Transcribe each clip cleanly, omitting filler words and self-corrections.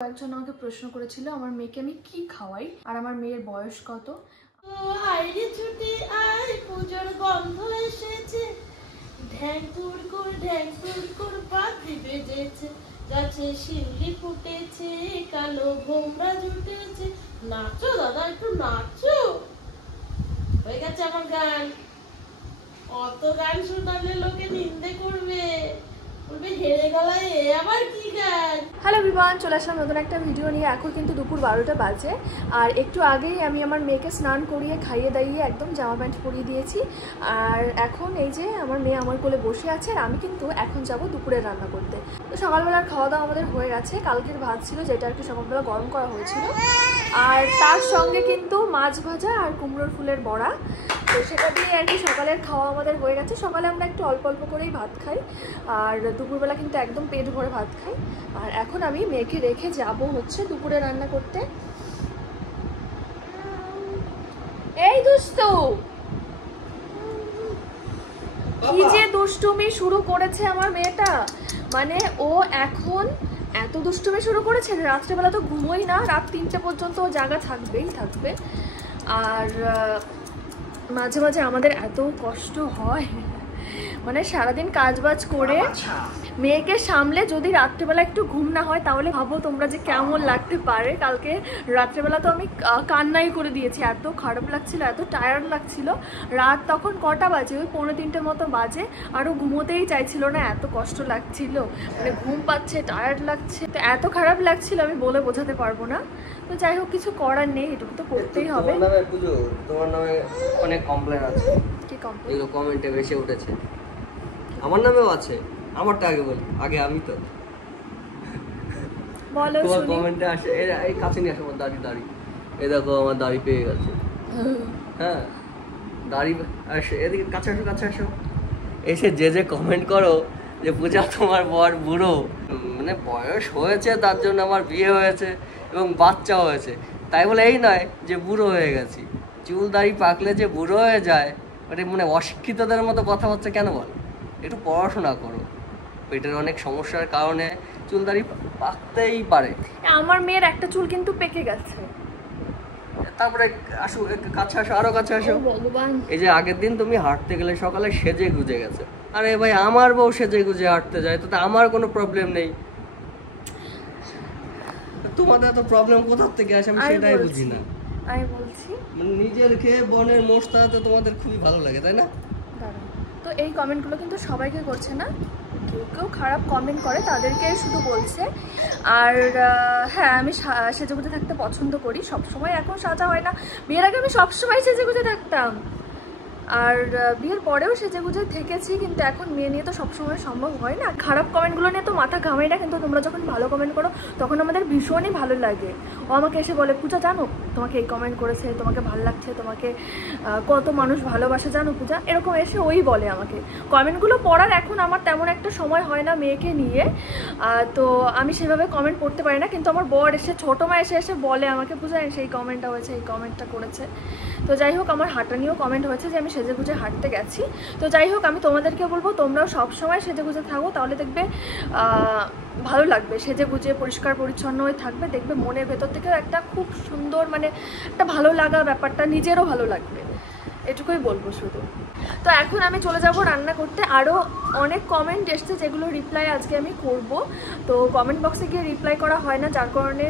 একজন আমাকে প্রশ্ন করেছিল আমার মেয়েকে আমি কি খাওয়াই আর আমার মেয়ের বয়স কত। আইরে ছুটি আয় পূজোর গন্ধ এসেছে, ঢ্যাং তুড়কুর পাখি বেজেছে, গাছে শিউলি ফুটেছে, কালো ভোমরা জুটেছে। নাচো দাদা, একটু নাচো। হয়ে গেছে আমার গান। অত গান শোনালে লোকে নিন্দে করবে, বলবে হেরে গলায় এ আবার কি গান। হ্যালো এভরিওয়ান, চলে আসলাম নতুন একটা ভিডিও নিয়ে। এখন কিন্তু দুপুর 12টা বাজে আর একটু আগেই আমি আমার মেয়েকে স্নান করিয়ে খাইয়ে দাইয়ে একদম জামা প্যান্ট পরিয়ে দিয়েছি। আর এখন এই যে আমার মেয়ে আমার কোলে বসে আছে আর আমি কিন্তু এখন যাব দুপুরে রান্না করতে। তো সকালবেলার খাওয়া দাওয়া আমাদের হয়ে গেছে। কালকের ভাত ছিল যেটা একটু সকালবেলা গরম করা হয়েছিল, আর তার সঙ্গে কিন্তু মাছ ভাজা আর কুমড়োর ফুলের বড়া। তো সেটা দিয়ে আর কি সকালের খাওয়া আমাদের হয়ে গেছে। সকালে আমরা একটু অল্প অল্প করেই ভাত খাই আর দুপুরবেলা কিন্তু একদম পেট ভরে ভাত খাই। আর এখন আমি মেয়েকে রেখে যাব হচ্ছে দুপুরে রান্না করতে। এই দুষ্টু, কি যে দুষ্টুমি শুরু করেছে আমার মেয়েটা, মানে ও এখন এত দুষ্টুমি শুরু করেছে। রাত্রেবেলা তো ঘুমোই না, রাত 3টে পর্যন্ত ও জাগা থাকবেই থাকবে। আর মাঝে মাঝে আমাদের এত কষ্ট হয়, মানে সারাদিন কাজবাজ করে মেয়েকে সামলে যদি রাত্রেবেলা একটু ঘুম না হয় তাহলে ভাবো তোমরা যে কেমন লাগতে পারে। কালকে রাত্রেবেলা তো আমি কান্নাই করে দিয়েছি, এত খারাপ লাগছিল, এত টায়ার্ড লাগছিল। রাত তখন কটা বাজে, ওই 2:45 মতো বাজে, আরও ঘুমোতেই চাইছিল না, এত কষ্ট লাগছিল, মানে ঘুম পাচ্ছে, টায়ার্ড লাগছে, তো এত খারাপ লাগছিল আমি বলে বোঝাতে পারবো না। তো যাই হোক, কিছু করার নেই, এটুকু তো করতেই হবে। তোমার নামে অনেক কমপ্লেন আছে, কি কমপ্লেন? এগুলো কমেন্টে বেশি উঠেছে। আমার নামেও আছে, আমারটা আগে বলি, আগে আমি তো বলো তোমার শুনি। কমেন্টে আসে, এই কাছে নিয়ে আসো আমার দাড়ি, এই দেখো আমার দাড়ি পেয়ে গেছে। হ্যাঁ, দাড়ি আসে, এদিকে কাছে আসো। এসে যে কমেন্ট করো যে পূজা তোমার বর বুড়ো, মানে বয়স হয়েছে তার জন্য আমার বিয়ে হয়েছে এবং বাচ্চা হয়েছে, তাই বলে এই নয় যে বুড়ো হয়ে গেছি। চুল দাড়ি পাকলে যে বুড়ো হয়ে যায়, ওটা মানে অশিক্ষিতদের মতো কথা হচ্ছে কেন বল? একটু পড়াশোনা করো। পেটের অনেক সমস্যার কারণে চুল দাড়ি পাকতেই পারে। আমার মেয়ের একটা চুল কিন্তু পেকে গেছে। তারপরে আসো, কাছে আসো, আরো কাছে আসো। ভগবান, এই যে আগের দিন তুমি হাঁটতে গেলে সকালে সেজে গুজে গেছে, আরে ভাই আমার বউ সেজে গুজে হাঁটতে যায়, তাতে আমার কোনো প্রবলেম নেই, তোমাদের এত প্রবলেম কোথা থেকে আসে আমি সেটাই বুঝি না। আমি বলছি মানে নিজের খেয়ে বনের মোষটাতে তোমাদের খুবই ভালো লাগে, তাই না? তো এই কমেন্টগুলো কিন্তু সবাইকে করছে না, কেউ কেউ খারাপ কমেন্ট করে তাদেরকে শুধু বলছে। আর হ্যাঁ, আমি সেজেগুজে থাকতে পছন্দ করি সবসময়। এখন সাজা হয় না, বিয়ের আগে আমি সবসময় সেজেগুজে থাকতাম, আর বিয়ের পরেও সেজেগুজে থেকেছি, কিন্তু এখন মেয়ে নিয়ে তো সবসময় সম্ভব হয় না। খারাপ কমেন্টগুলো নিয়ে তো মাথা ঘামাই না, কিন্তু তোমরা যখন ভালো কমেন্ট করো তখন আমাদের ভীষণই ভালো লাগে। ও আমাকে এসে বলে, পূজা জানো তোমাকে এই কমেন্ট করেছে, তোমাকে ভালো লাগছে, তোমাকে কত মানুষ ভালোবাসে জানো পূজা, এরকম এসে ওই বলে আমাকে। কমেন্টগুলো পড়ার এখন আমার তেমন একটা সময় হয় না মেয়েকে নিয়ে, তো আমি সেভাবে কমেন্ট পড়তে পারি না। কিন্তু আমার বর এসে, ছোটো মা এসে বলে আমাকে, পূজা সেই কমেন্টটা হয়েছে, এই কমেন্টটা করেছে। তো যাই হোক, আমার হাঁটা নিয়েও কমেন্ট হয়েছে যে আমি সেজে গুজে হাঁটতে গেছি। তো যাই হোক, আমি তোমাদেরকে বলবো তোমরাও সবসময় সেজে গুজে থাকো, তাহলে দেখবে ভালো লাগবে। সেজে গুজে পরিষ্কার পরিচ্ছন্ন হয়ে থাকবে, দেখবে মনের ভেতর থেকেও একটা খুব সুন্দর, মানে একটা ভালো লাগা, ব্যাপারটা নিজেরও ভালো লাগবে, এটুকুই বলবো শুধু। তো এখন আমি চলে যাব রান্না করতে। আরও অনেক কমেন্ট এসছে যেগুলো রিপ্লাই আজকে আমি করব। তো কমেন্ট বক্সে গিয়ে রিপ্লাই করা হয় না, যার কারণে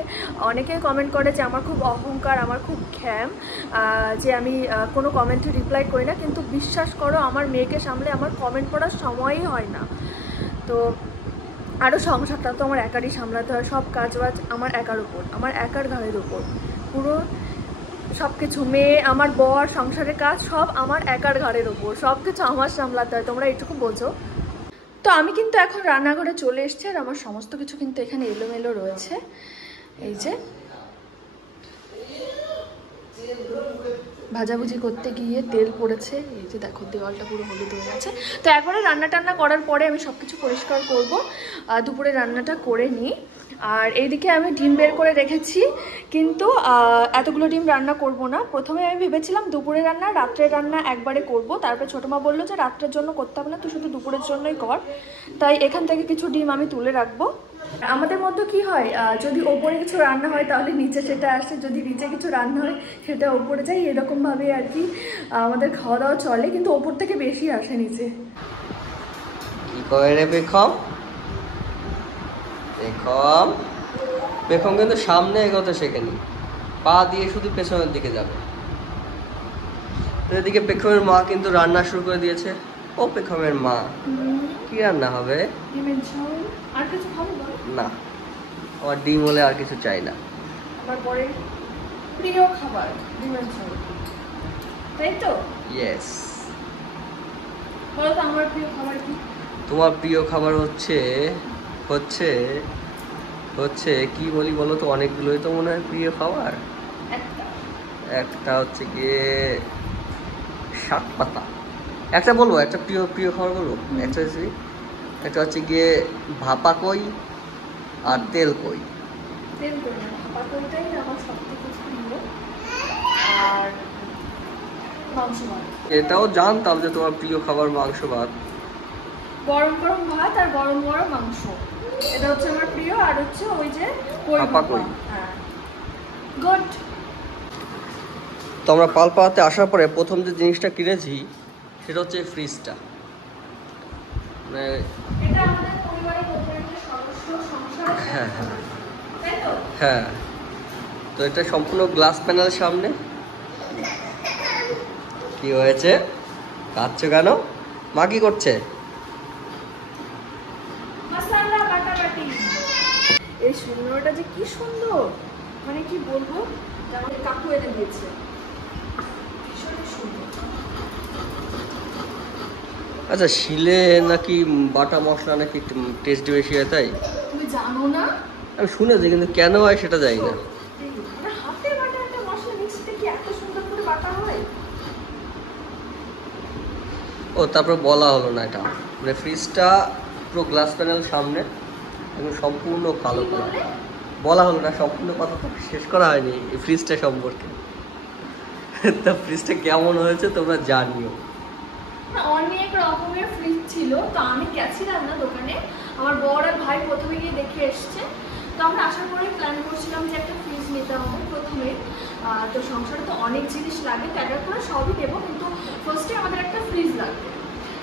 অনেকেই কমেন্ট করে যে আমার খুব অহংকার, আমার খুব ঘ্যাম, যে আমি কোনো কমেন্টে রিপ্লাই করি না। কিন্তু বিশ্বাস করো, আমার মেয়েকে সামলে আমার কমেন্ট করার সময়ই হয় না। তো আরও সংসারটা তো আমার একারই সামলাতে হয়, সব কাজবাজ আমার একার উপর, আমার একার ঘাড়ের উপর পুরো সব কিছু। মেয়ে, আমার বর, সংসারের কাজ সব আমার একার ঘাড়ের ওপর, সব কিছু আমার সামলাতে হয়, তোমরা এটুকু বোঝো। তো আমি কিন্তু এখন রান্নাঘরে চলে এসেছি আর আমার সমস্ত কিছু কিন্তু এখানে এলোমেলো রয়েছে। এই যে ভাজাভুজি করতে গিয়ে তেল পড়েছে, এই যে দেখো দেওয়ালটা পুরো হলুদ হয়ে গেছে। তো একবারে রান্না টান্না করার পরে আমি সব কিছু পরিষ্কার করবো, দুপুরে রান্নাটা করে নিই। আর এইদিকে আমি ডিম বের করে রেখেছি, কিন্তু এতগুলো ডিম রান্না করব না। প্রথমে আমি ভেবেছিলাম দুপুরে রান্না রাত্রের রান্না একবারে করব, তারপর ছোটো মা বললো যে রাত্রের জন্য করতে হবে না, তুই শুধু দুপুরের জন্যই কর। তাই এখান থেকে কিছু ডিম আমি তুলে রাখবো। আমাদের মধ্যে কি হয়, যদি ওপরে কিছু রান্না হয় তাহলে নিচে সেটা আসে, যদি নিচে কিছু রান্না হয় সেটা ওপরে যায়, এরকমভাবে আর কি আমাদের খাওয়া দাওয়া চলে, কিন্তু ওপর থেকে বেশি আসে নিচে। কি করে রে বেখম? বেখম বেখম কিন্তু সামনে এগোতে শেখেনি, পা দিয়ে শুধু পেছনের দিকে যাবে। এদিকে পেখমের মা কিন্তু রান্না শুরু করে দিয়েছে। ও পেখমের মা, কি রান্না হবে? ডিমের ঝোল। আর কিছু খাবো না, আমার ডিম হলে আর কিছু চাই না। আমার পরে প্রিয় খাবার ডিমের ঝোল, তাই তো? ইয়েস। বলো তো আমার প্রিয় খাবার কি? তোমার প্রিয় খাবার হচ্ছে হচ্ছে হচ্ছে কি বলি বলো তো? অনেকগুলোই তো মনে হয় প্রিয় খাবার। একটা হচ্ছে গিয়ে শাক পাতা। একটা বলবো, একটা প্রিয় প্রিয় খাবার বলবো, একটা রেসিপি। একটা হচ্ছে গিয়ে ভাপা কই আর তেল কই। তেল কই না, ভাপা কইটাই আমার সবথেকে প্রিয়। আর মাংস ভাত। এটাও জানতাম যে তোমার প্রিয় খাবার মাংস ভাত। গরম গরম ভাত আর গরম গরম মাংস, এটা হচ্ছে আমার প্রিয়। আর হচ্ছে ওই যে ভাপা কই। হ্যাঁ, গুড। তো আমরা পালপাড়াতে আসার পরে প্রথম যে জিনিসটা কিনেছি সেটা হচ্ছে ফ্রিজটা। মানে এটা আমাদের পরিবারের নতুন একটা সদস্য সংসার। হ্যাঁ হ্যাঁ তাই তো? হ্যাঁ। তো এটা সম্পূর্ণ গ্লাস প্যানেল সামনে। কি হয়েছে, কাঁদছো কেন? মা কি করছে? মশলা বাটাবাটি। এই সুন্দরটা যে কি সুন্দর, মানে কি বলবো, যে আমাদের কাকু এনে দিয়েছে, ভীষণই সুন্দর। আচ্ছা, শিলে নাকি বাটা মশলা নাকি টেস্ট বেশি হয়, তাই? তুমি জানো না? আমি শুনেছি, কিন্তু কেন হয় সেটা জানি না। মানে হাতে বাটা একটা মশলা মিক্সিতে কি এত সুন্দর করে বাটা হয়? ও, তারপর বলা হলো না এটা। মানে ফ্রিজটা পুরো গ্লাস প্যানেল সামনে, এবং সম্পূর্ণ কালো কি কালার। বললে? বলা হলো না, সম্পূর্ণ কথা তো শেষ করা হয়নি এই ফ্রিজটা সম্পর্কে। তা ফ্রিজটা কেমন হয়েছে তোমরা জানিও। না, অনেক রকমের ফ্রিজ ছিল, তো আমি গেছিলাম না দোকানে, আমার বড় আর ভাই প্রথমে গিয়ে দেখে এসছে। তো আমরা আসার পরেই প্ল্যান করছিলাম যে একটা ফ্রিজ নিতে হবে প্রথমে। তো সংসারে তো অনেক জিনিস লাগে, তো এক এক করে সবই দেবো, কিন্তু ফার্স্টে আমাদের একটা ফ্রিজ লাগবে।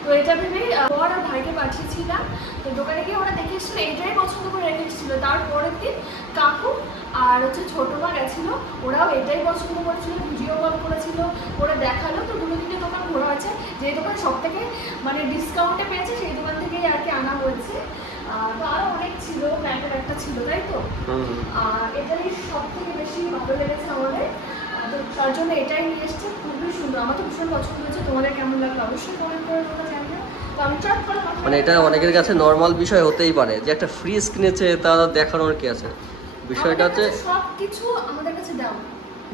তো এটা ভেবে বড় আর ভাইকে পাঠিয়েছিলাম। তো দোকানে গিয়ে ওরা দেখে এসেছিলো, এটাই পছন্দ করে রেখে এসেছিলো। তারপরের দিন কাকু আর হচ্ছে ছোটো মা গেছিলো, ওরাও এটাই পছন্দ করেছিল, ভিডিও কল করেছিল, ওরা দেখালো। তো দুটো তিনটে দোকান ঘোরা আছে, যে দোকান সব থেকে মানে ডিসকাউন্টে পেয়েছে সেই দোকান থেকেই আর কি আনা হয়েছে। তো আরও অনেক ছিল, ম্যাটের একটা ছিল, তাই তো? আর এটাই সব থেকে বেশি ভালো লেগেছে আমাদের, তো তার জন্য এটাই নিয়ে এসছে। খুবই সুন্দর, আমার তো ভীষণ পছন্দ হয়েছে। তোমাদের কেমন লাগলো অবশ্যই কমেন্ট করে তোমরা জানবে। তো আমি চট করে মানে এটা অনেকের কাছে নর্মাল বিষয় হতেই পারে যে একটা ফ্রিজ কিনেছে, তা দেখানোর কি আছে। বিষয়টা হচ্ছে সবকিছু আমাদের কাছে দাম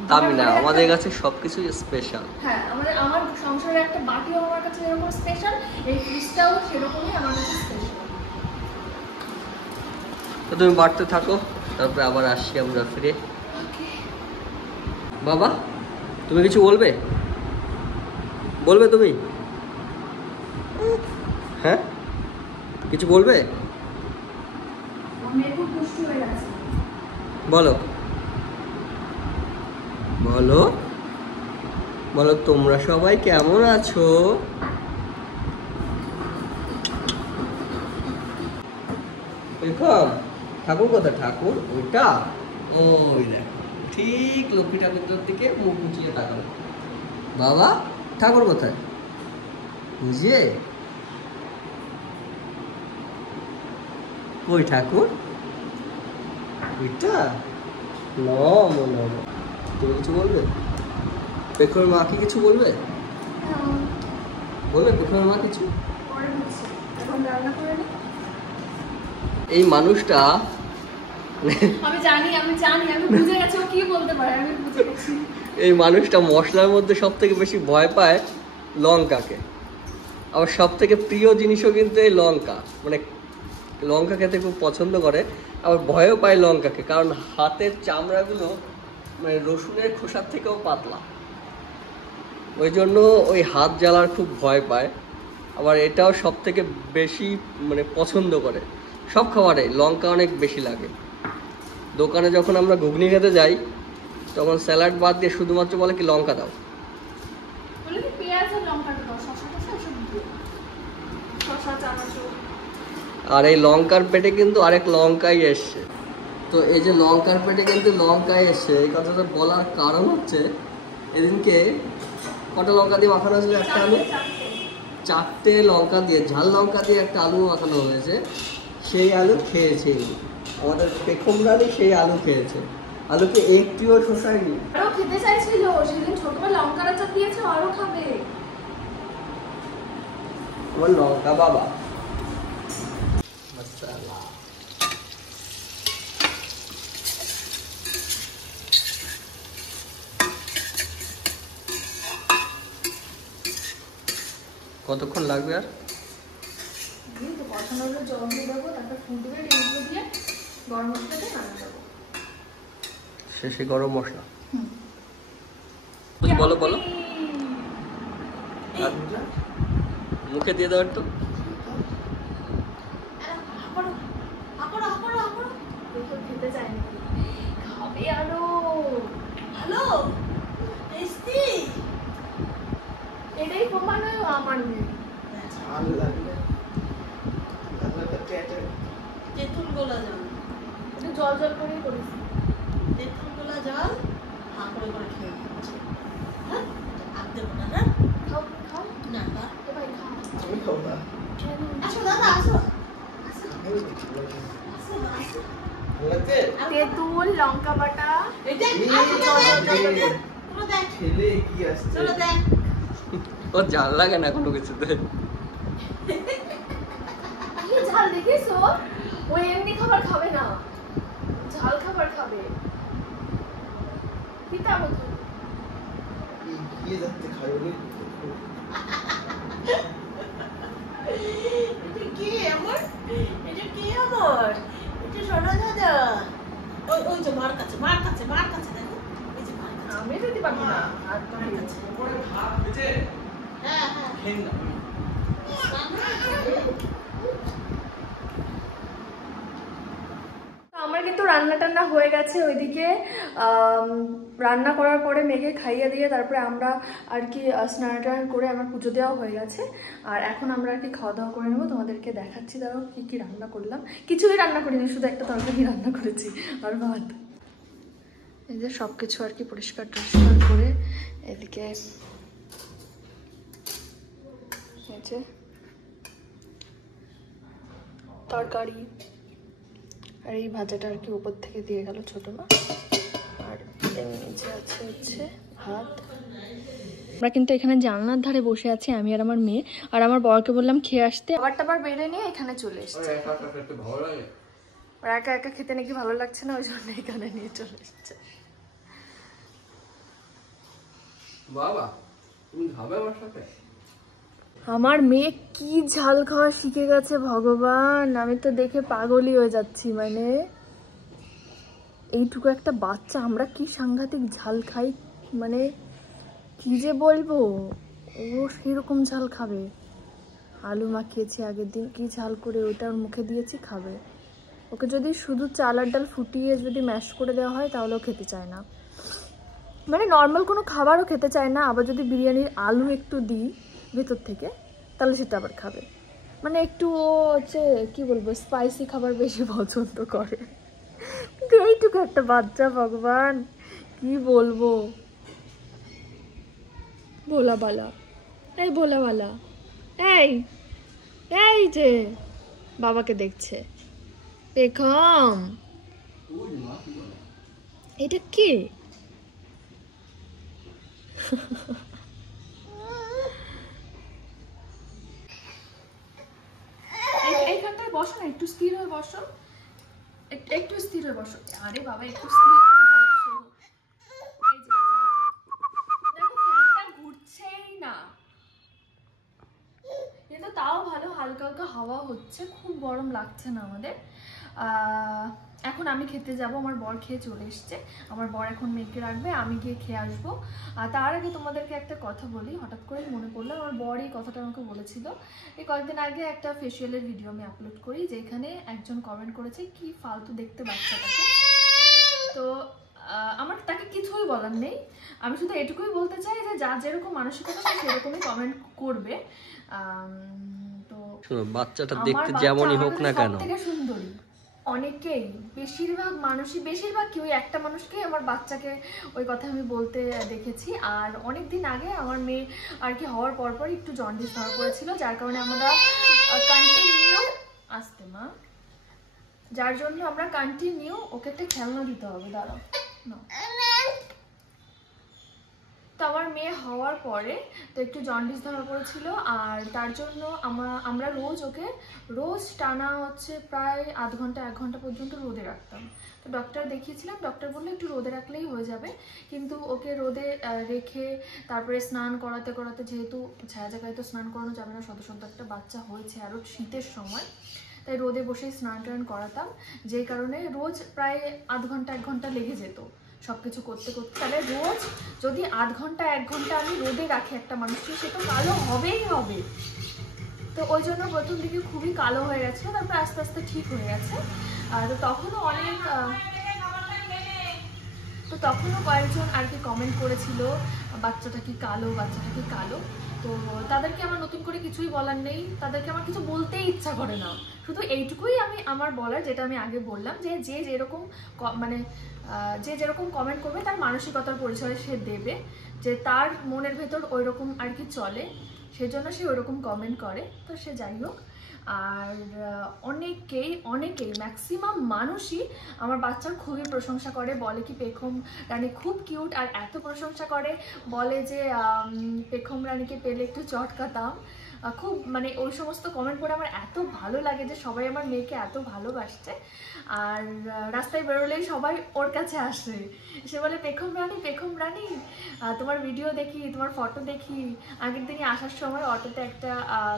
দামি না, আমাদের কাছে সবকিছুই স্পেশাল। হ্যাঁ, আমার সংসারে একটা বাটিও আমার কাছে যেরকম স্পেশাল, এই ফ্রিজটাও সেরকমই আমার কাছে স্পেশাল। তো তুমি বাড়তে থাকো, তারপরে আবার আসছি আমরা ফিরে। বাবা, তুমি কিছু বলবে? বলবে তুমি? হ্যাঁ, কিছু বলবে? আমি খুব দুষ্টু হয়ে গেছি। বলো বলো বলো, তোমরা সবাই কেমন আছো? ঠাকুর কোথায়? ঠাকুর ওইটা, ওই দেখো, ঠিক লক্ষ্মী ঠাকুর থেকে মুখ মুচিয়ে তাকালো। বাবা, ঠাকুর কোথায়? বুঝিয়ে ওই ঠাকুর ওইটা। তুমি কিছু বলবে? পেখমের মা কি কিছু বলবে? বলবে পেখমের মা কিছু? এখন রান্না করে নি। এই মানুষটা আমি জানি আমি বুঝে গেছি ও কি বলতে পারে, আমি বুঝে গেছি। এই মানুষটা মশলার মধ্যে সব থেকে বেশি ভয় পায় লঙ্কাকে। আবার সব থেকে প্রিয় জিনিসও কিন্তু এই লঙ্কা, মানে লঙ্কা খেতে খুব পছন্দ করে, আবার ভয়ও পায় লঙ্কাকে, কারণ হাতের চামড়াগুলো মানে রসুনের খোসার থেকেও পাতলা, ওই জন্য ওই হাত জ্বালার খুব ভয় পায়। আবার এটাও সব থেকে বেশি মানে পছন্দ করে, সব খাবারে লঙ্কা অনেক বেশি লাগে। দোকানে যখন আমরা ঘুগনি খেতে যাই তখন স্যালাড বাদ দিয়ে শুধুমাত্র বলে কি লঙ্কা দাও। আর এই লঙ্কার পেটে কিন্তু আরেক লঙ্কাই এসছে। তো এই যে লঙ্কার পেটে কিন্তু লঙ্কাই এসছে, এই কথাটা বলার কারণ হচ্ছে এদিনকে কটা লঙ্কা দিয়ে মাখানো হয়েছিল? একটা আলু, 4টে লঙ্কা দিয়ে, ঝাল লঙ্কা দিয়ে একটা আলু মাখানো হয়েছে। সেই আলু খেয়েছে আমাদের পেখম রানী, সেই আলু খেয়েছে। আলুকে একটিও শোষায়নি। আরো খেতে চাইছিল, সেদিন ছোটবেলা লঙ্কার আচার দিয়েছে, আরো খাবে। আমার লঙ্কা বাবা মশলা। কতক্ষণ লাগবে আর? কষানো হলে জল দিয়ে দেবো, তারপর ফুটবে, ডিমগুলো দিয়ে গরম মশলা দিয়ে রান্না দেবো। শেষে গরম মশলা। বলো বলো, মুখে দিয়ে দেওয়ার তো। খেতে চাইনি, খাবে আরো। ভালো টেস্টি। এটাই প্রমাণ হয় আমার মেয়ে। তেঁতুল গোলা জল, একটু জল জল করেই করিস। তেঁতুল গোলা জল হাঁ করে করে খেয়ে নিচ্ছে। হ্যাঁ আর দেবো না। হ্যাঁ খাও খাও না না এ ভাই খাও। আমি খাবো না। আসো দাদা আসো। তেঁতুল, লঙ্কা বাটা, ও ঝাল লাগে না কোনো কিছুতে। কি ঝাল দেখিস? ও এমনি খাবার খাবে না, ঝাল খাবার খাবে। পিতা মতো আমি দিতে পারবো না। আমার কিন্তু রান্না টান্না হয়ে গেছে ওইদিকে। রান্না করার পরে মেঘে খাইয়ে দিয়ে তারপরে আমরা আর কি স্নান টান করে আমার পুজো দেওয়া হয়ে গেছে। আর এখন আমরা আর কি খাওয়া দাওয়া করে নেবো, তোমাদেরকে দেখাচ্ছি। দাঁড়াও কী কী রান্না করলাম। কিছুই রান্না করিনি, শুধু একটা তরকারি রান্না করেছি আর ভাত। এই যে সব কিছু আর কি পরিষ্কার টরিষ্কার করে এদিকে তরকারি আর এই ভাজাটা আর কি উপর থেকে দিয়ে গেল ছোট মা। আর এর নিচে আছে হচ্ছে ভাত। আমরা কিন্তু এখানে জানলার ধারে বসে আছি, আমি আর আমার মেয়ে। আর আমার বরকে বললাম খেয়ে আসতে, আবার টাবার বেড়ে নিয়ে এখানে চলে এসছে। আর একা একা খেতে নাকি ভালো লাগছে না, ওই জন্য এখানে নিয়ে চলে এসছে। বাবা তুমি খাবে আমার সাথে? আমার মেয়ে কি ঝাল খাওয়া শিখে গেছে ভগবান, আমি তো দেখে পাগলই হয়ে যাচ্ছি। মানে এইটুকু একটা বাচ্চা, আমরা কি সাংঘাতিক ঝাল খাই, মানে কি যে বলবো। ও সেরকম ঝাল খাবে। আলু মাখিয়েছি আগের দিন, কি ঝাল করে ওটা ওর মুখে দিয়েছি, খাবে। ওকে যদি শুধু চাল আর ডাল ফুটিয়ে যদি ম্যাশ করে দেওয়া হয় তাহলেও খেতে চায় না, মানে নর্মাল কোনো খাবারও খেতে চায় না। আবার যদি বিরিয়ানির আলু একটু দিই ভেতর থেকে তাহলে সেটা আবার খাবে। মানে একটু ও হচ্ছে কি বলবো, স্পাইসি খাবার বেশি পছন্দ করে। কিন্তু এইটুকু একটা বাচ্চা, ভগবান কি বলবো। ভোলাবালা, এই ভোলাবালা, এই এই যে বাবাকে দেখছে। পেখম এটা কি? এইখানটায় বসো না, একটু স্থির হয়ে বসো, একটু স্থির হয়ে বসো। আরে বাবা একটু স্থির হয়ে বসো। এই যে দেখো ফ্যানটা ঘুরছেই না, এটা তাও ভালো, হালকা হালকা হাওয়া হচ্ছে। হচ্ছে, খুব গরম লাগছে না আমাদের। এখন আমি খেতে যাব, আমার বর খেয়ে চলে এসছে, আমার বর এখন মেয়েকে রাখবে, আমি গিয়ে খেয়ে আসবো। তার আগে তোমাদেরকে একটা কথা বলি, হঠাৎ করেই মনে পড়লো, আমার বর এই কথাটা আমাকে বলেছিল। এই কয়েকদিন আগে একটা ফেসিয়ালের ভিডিও আমি আপলোড করি, যেখানে একজন কমেন্ট করেছে কি ফালতু দেখতে বাচ্চাটাকে। তো আমার তাকে কিছুই বলার নেই, আমি শুধু এটুকুই বলতে চাই যে যার যেরকম মানসিকতা সে সেরকমই কমেন্ট করবে। তো বাচ্চাটা দেখতে যেমনই হোক না কেন, থেকে সুন্দরী অনেকেই, বেশিরভাগ মানুষই, বেশিরভাগ কি ওই একটা মানুষকে আমার বাচ্চাকে ওই কথা আমি বলতে দেখেছি। আর অনেক দিন আগে আমার মেয়ে আর কি হওয়ার পর একটু জন্ডিস ধরা পড়েছিল, যার কারণে আমরা কন্টিনিউ আসতে মা, যার জন্য আমরা কন্টিনিউ ওকে একটা খেলনা দিতে হবে। দাঁড়াও না, তো আমার মেয়ে হওয়ার পরে তো একটু জন্ডিস ধরা পড়েছিল, আর তার জন্য আমরা ওকে রোজ টানা হচ্ছে প্রায় আধ ঘন্টা 1 ঘন্টা পর্যন্ত রোদে রাখতাম। তো ডক্টর দেখিয়েছিলাম, ডক্টর বললো একটু রোদে রাখলেই হয়ে যাবে, কিন্তু ওকে রোদে রেখে তারপরে স্নান করাতে করাতে, যেহেতু ছায়া জায়গায় তো স্নান করানো যাবে না, সদ্য একটা বাচ্চা হয়েছে, আরও শীতের সময়, তাই রোদে বসেই স্নান টান করাতাম, যেই কারণে রোজ প্রায় আধ ঘন্টা 1 ঘন্টা লেগে যেত সব কিছু করতে করতে। তাহলে রোজ যদি আধ ঘন্টা 1 ঘন্টা আমি রোদে রাখি একটা মানুষকে, সে তো কালো হবেই হবে। তো ওই জন্য প্রথম দিকে খুবই কালো হয়ে গেছিলো, তারপর আস্তে আস্তে ঠিক হয়ে গেছে। আর তখনও কয়েকজন আর কি কমেন্ট করেছিল বাচ্চাটা কি কালো। তো তাদেরকে আমার নতুন করে কিছুই বলার নেই, তাদেরকে আমার কিছু বলতেই ইচ্ছা করে না। শুধু এইটুকুই আমার বলার, যেটা আমি আগে বললাম, যে যে যেরকম কমেন্ট করবে তার মানসিকতার পরিচয় সে দেবে, যে তার মনের ভেতর ওই রকম আর কি চলে, সেজন্য সে ওইরকম কমেন্ট করে। তো সে যাই হোক। আর অনেকেই ম্যাক্সিমাম মানুষই আমার বাচ্চার খুবই প্রশংসা করে, বলে কি পেখম রানী খুব কিউট, আর এত প্রশংসা করে, বলে যে পেখম রানীকে পেলে একটু চটকাতাম। খুব ওই সমস্ত কমেন্ট পড়ে আমার এত ভালো লাগে যে সবাই আমার মেয়েকে এত ভালোবাসছে। আর রাস্তায় বেরোলেই সবাই ওর কাছে আসে, সে বলে পেখম রানী তোমার ভিডিও দেখি, তোমার ফটো দেখি। আগের দিনই আসার সময় অটোতে একটা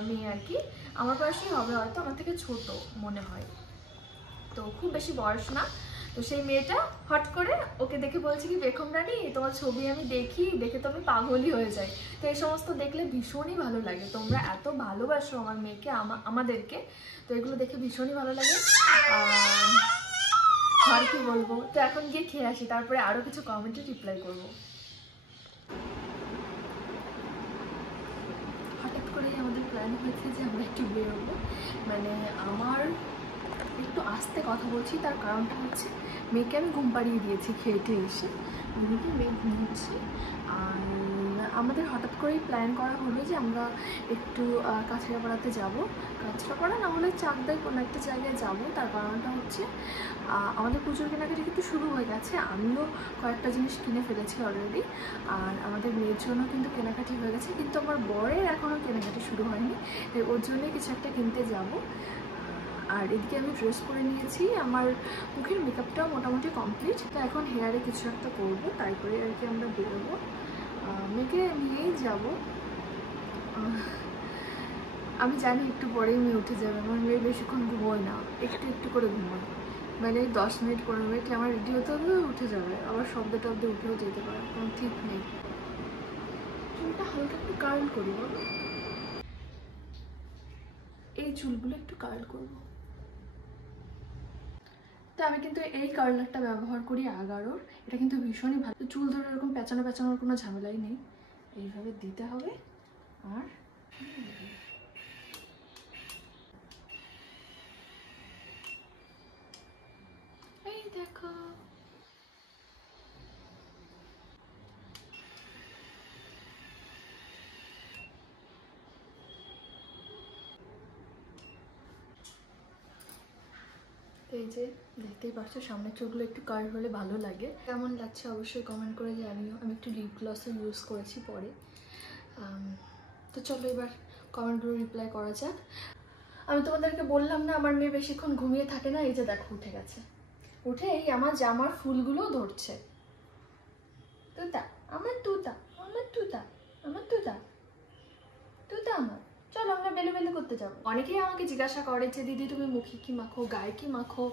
মেয়ে আর কি, আমার বয়সই হবে হয়তো, আমার থেকে ছোট মনে হয়, তো খুব বেশি বয়স না। তো সেই মেয়েটা হট করে ওকে দেখে বলছে কি পেখম রানী তোমার ছবি আমি দেখে তো আমি পাগলই হয়ে যাই। তো এই সমস্ত দেখলে ভীষণই ভালো লাগে, তোমরা এত ভালোবাসো আমার মেয়েকে, আমাদেরকে, তো এগুলো দেখে ভীষণই ভালো লাগে। আর কি বলবো, তো এখন গিয়ে খেয়ে আসি, তারপরে আরও কিছু কমেন্টে রিপ্লাই করবো। হঠাৎ করেই আমাদের প্ল্যান হয়েছে যে আমরা একটু বেরোবো, আমার একটু আস্তে কথা বলছি, তার কারণটা হচ্ছে মেয়েকে আমি ঘুম পাড়িয়ে দিয়েছি খেয়েটে এসে, মেয়ে ঘুমোচ্ছে। আর আমাদের হঠাৎ করেই প্ল্যান করা হলো যে আমরা একটু কাছড়াপাড়াতে যাবো, কাছড়াপাড়া না হলে চাকদায় কোনো একটা জায়গায় যাবো। তার কারণটা হচ্ছে আমাদের পুজোর কেনাকাটি কিন্তু শুরু হয়ে গেছে, আমিও কয়েকটা জিনিস কিনে ফেলেছি অলরেডি, আর আমাদের মেয়ের জন্য কিন্তু কেনাকাটি হয়ে গেছে, কিন্তু আমার বরের এখনও কেনাকাটি শুরু হয়নি, তাই ওর জন্যই কিছু একটা কিনতে যাবো। আর এদিকে আমি ড্রেস পরে নিয়েছি, আমার মুখের মেকআপটাও মোটামুটি কমপ্লিট, তো এখন হেয়ারে কিছু একটা করবো, তারপরে আর কি আমরা বেরোবো, মেয়েকে নিয়েই যাবো। আমি জানি একটু পরেই মেয়ে উঠে যাবে, আমার মেয়ে বেশিক্ষণ ঘুমোয় না, একটু করে ঘুমোয়, 10 মিনিট 15 মিনিট আমার রেডি হতে হবে, উঠে যাবে, আবার শব্দ টব্দে উঠেও যেতে পারে, কোনো ঠিক নেই। চুলটা হালকা একটু কার্ল করি, বলো, এই চুলগুলো একটু কার্ল করবো। তো আমি কিন্তু এই কার্লারটা ব্যবহার করি 11, এটা কিন্তু ভীষণই ভালো, চুল ধরে এরকম পেঁচানোর কোনো ঝামেলাই নেই, এইভাবে দিতে হবে। আর এই দেখো, এই যে দেখতেই পাচ্ছ সামনের চুলগুলো একটু কার্ল হলে ভালো লাগে। কেমন লাগছে অবশ্যই কমেন্ট করে জানিও। আমি একটু লিপ গ্লসও ইউজ করেছি পরে। তো চলো এবার কমেন্টগুলো রিপ্লাই করা যাক। আমি তোমাদেরকে বললাম না আমার মেয়ে বেশিক্ষণ ঘুমিয়ে থাকে না, এই যে দেখো উঠে গেছে, উঠে এই আমার জামার ফুলগুলো ধরছে। তুতা আমার তুতা, আমার তুতা, আমার তুতা, তুতা আমার চলো আমরা বেলুবেলু করতে যাবো। অনেকেই আমাকে জিজ্ঞাসা করে যে দিদি তুমি মুখে কি মাখো, গায়ে কি মাখো,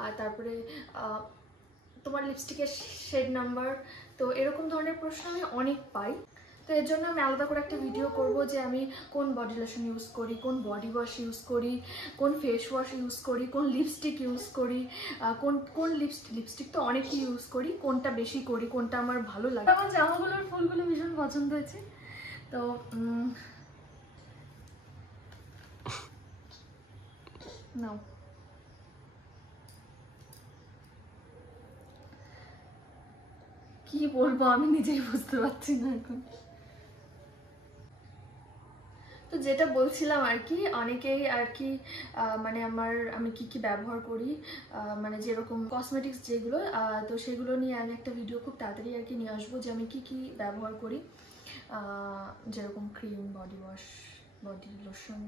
আর তারপরে তোমার লিপস্টিকের শেড নাম্বার, তো এরকম ধরনের প্রশ্ন আমি অনেক পাই। তো এর জন্য আমি আলাদা করে একটা ভিডিও করব যে আমি কোন বডি লোশন ইউজ করি, কোন বডি ওয়াশ ইউজ করি, কোন ফেস ওয়াশ ইউজ করি, কোন লিপস্টিক ইউজ করি, কোন লিপস্টিক তো অনেকই ইউজ করি, কোনটা বেশি করি, কোনটা আমার ভালো লাগে। আমার জামাগুলোর ফুলগুলো ভীষণ পছন্দ হয়েছে। তো নাও, কি বলবো আমি নিজেই বুঝতে পারছি না এখন। তো যেটা বলছিলাম আর কি, অনেকেই আর কি মানে আমি কি কি ব্যবহার করি, মানে যেরকম কসমেটিক্স যেগুলো, তো সেগুলো নিয়ে আমি একটা ভিডিও খুব তাড়াতাড়ি আর কি নিয়ে আসবো যে আমি কি কি ব্যবহার করি, যেরকম cream, body wash, body lotion,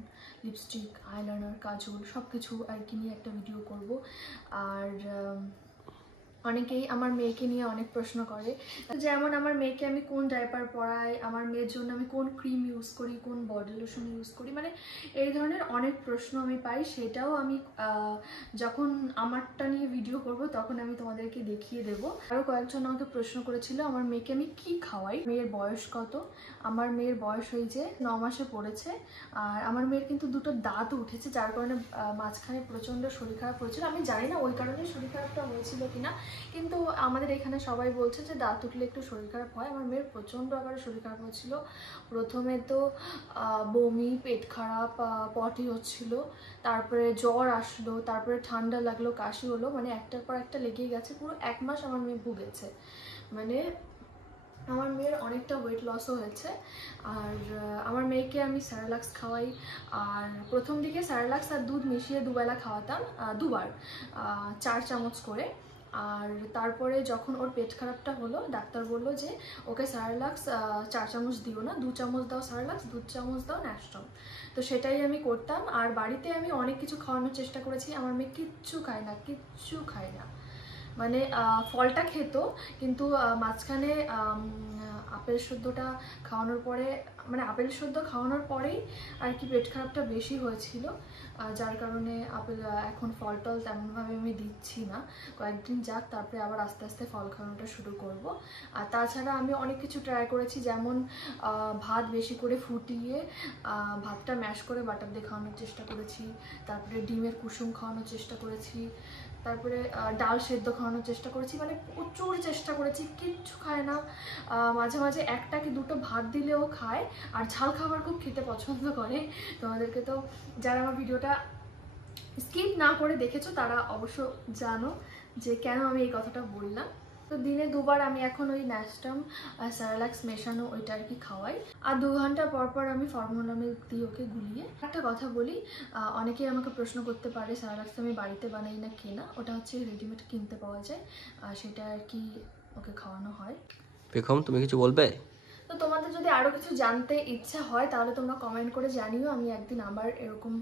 lipstick, eyeliner, কাজল, সব কিছু আর কি নিয়ে একটা ভিডিও করব। আর অনেকেই আমার মেয়েকে নিয়ে অনেক প্রশ্ন করে, যেমন আমার মেয়েকে আমি কোন ডাইপার পরাই, আমার মেয়ের জন্য আমি কোন ক্রিম ইউজ করি, কোন বডি লোশন ইউজ করি, মানে এই ধরনের অনেক প্রশ্ন আমি পাই। সেটাও আমি যখন আমারটা নিয়ে ভিডিও করব তখন আমি তোমাদেরকে দেখিয়ে দেব। আরও কয়েকজন আমাকে প্রশ্ন করেছিল আমার মেয়েকে আমি কি খাওয়াই, মেয়ের বয়স কত। আমার মেয়ের বয়স হয়েছে 9 মাসে পড়েছে, আর আমার মেয়ের কিন্তু দুটো দাঁত উঠেছে, যার কারণে মাঝখানে প্রচণ্ড শরীর খারাপ হয়েছিল। আমি জানি না ওই কারণে শরীর খারাপটা হয়েছিল কিনা, কিন্তু আমাদের এখানে সবাই বলছে যে দাঁত উঠলে একটু শরীর খারাপ হয়। আমার মেয়ের প্রচণ্ড আকারে শরীর খারাপ হচ্ছিল। প্রথমে তো বমি, পেট খারাপ, পটি হচ্ছিল, তারপরে জ্বর আসলো, তারপরে ঠান্ডা লাগলো, কাশি হলো, মানে একটার পর একটা লেগেই গেছে। পুরো 1 মাস আমার মেয়ে ভুগেছে, মানে আমার মেয়ের অনেকটা ওয়েট লসও হয়েছে। আর আমার মেয়েকে আমি স্যারালাক্স খাওয়াই, আর প্রথম দিকে স্যারালাক্স আর দুধ মিশিয়ে দুবেলা খাওয়াতাম, দুবার 4 চামচ করে। আর তারপরে যখন ওর পেট খারাপটা হলো, ডাক্তার বললো যে ওকে স্যারালাক্স 4 চামচ দিও না, 2 চামচ দাও স্যারালাক্স, 2 চামচ দাও ন্যাস্টম। তো সেটাই আমি করতাম। আর বাড়িতে আমি অনেক কিছু খাওয়ানোর চেষ্টা করেছি, আমার মেয়ে কিচ্ছু খায় না, কিচ্ছু খায় না। মানে ফলটা খেত, কিন্তু মাঝখানে আপেল সেদ্ধটা খাওয়ানোর পরে, মানে আপেল সেদ্ধ খাওয়ানোর পরেই আর কি পেট খারাপটা বেশি হয়েছিল, যার কারণে আপেল এখন ফল টল তেমনভাবে আমি দিচ্ছি না। কয়েকদিন যাক, তারপরে আবার আস্তে আস্তে ফল খাওয়ানোটা শুরু করব। আর তাছাড়া আমি অনেক কিছু ট্রাই করেছি, যেমন ভাত বেশি করে ফুটিয়ে ভাতটা ম্যাশ করে বাটার দিয়ে খাওয়ানোর চেষ্টা করেছি, তারপরে ডিমের কুসুম খাওয়ানোর চেষ্টা করেছি, তারপরে ডাল সেদ্ধ খাওয়ানোর চেষ্টা করেছি, মানে প্রচুর চেষ্টা করেছি, কিচ্ছু খায় না। মাঝে মাঝে 1টা কি 2টো ভাত দিলেও খায়, আর ঝাল খাবার খুব খেতে পছন্দ করে। তোমাদেরকে তো যারা আমার ভিডিওটা স্কিপ না করে দেখেছো তারা অবশ্য জানো যে কেন আমি এই কথাটা বললাম। তো দিনে 2বার আমি এখন ওই ন্যাস্টাম স্যারালাক্স মেশানো ওইটা আর কি খাওয়াই, আর 2 ঘন্টা পর পর আমি ফর্মুলা মিল্ক দিয়ে ওকে গুলিয়ে। একটা কথা বলি, অনেকেই আমাকে প্রশ্ন করতে পারে স্যারালাক্স আমি বাড়িতে বানাই না কেনা, ওটা হচ্ছে রেডিমেড কিনতে পাওয়া যায়, সেটা আর কি ওকে খাওয়ানো হয়। পেখম, তুমি কিছু বলবে? তো তোমাদের যদি আরও কিছু জানতে ইচ্ছা হয় তাহলে তোমরা কমেন্ট করে জানিও, আমি একদিন আবার এরকম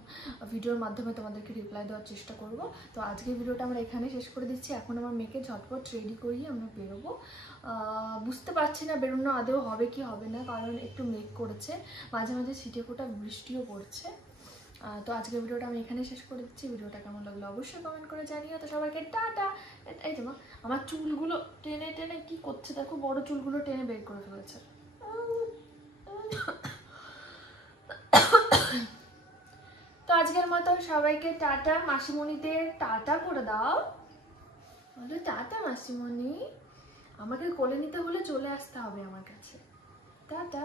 ভিডিওর মাধ্যমে তোমাদেরকে রিপ্লাই দেওয়ার চেষ্টা করব। তো আজকের ভিডিওটা আমরা এখানে শেষ করে দিচ্ছি। এখন আমার মেয়েকে ঝটপট রেডি করিয়ে আমরা বেরোবো। বুঝতে পারছি না বেরোনো আদৌ হবে কি হবে না, কারণ একটু মেঘ করেছে, মাঝে মাঝে ছিটে ফোঁটা বৃষ্টিও পড়ছে। তো আজকের ভিডিওটা আমি এখানে শেষ করে দিচ্ছি। ভিডিওটা কেমন লাগলো অবশ্যই কমেন্ট করে জানিও। তো সবাইকে টাটা। এই যে মা আমার চুলগুলো টেনে টেনে কি করছে দেখো, বড় চুলগুলো টেনে বের করে ফেলেছে। তো আজকের মতো সবাইকে টাটা। মাসিমণিদের টাটা করে দাও, বলো টাটা মাসিমণি। আমাকে কোলে নিতে হলে চলে আসতে হবে আমার কাছে। টাটা।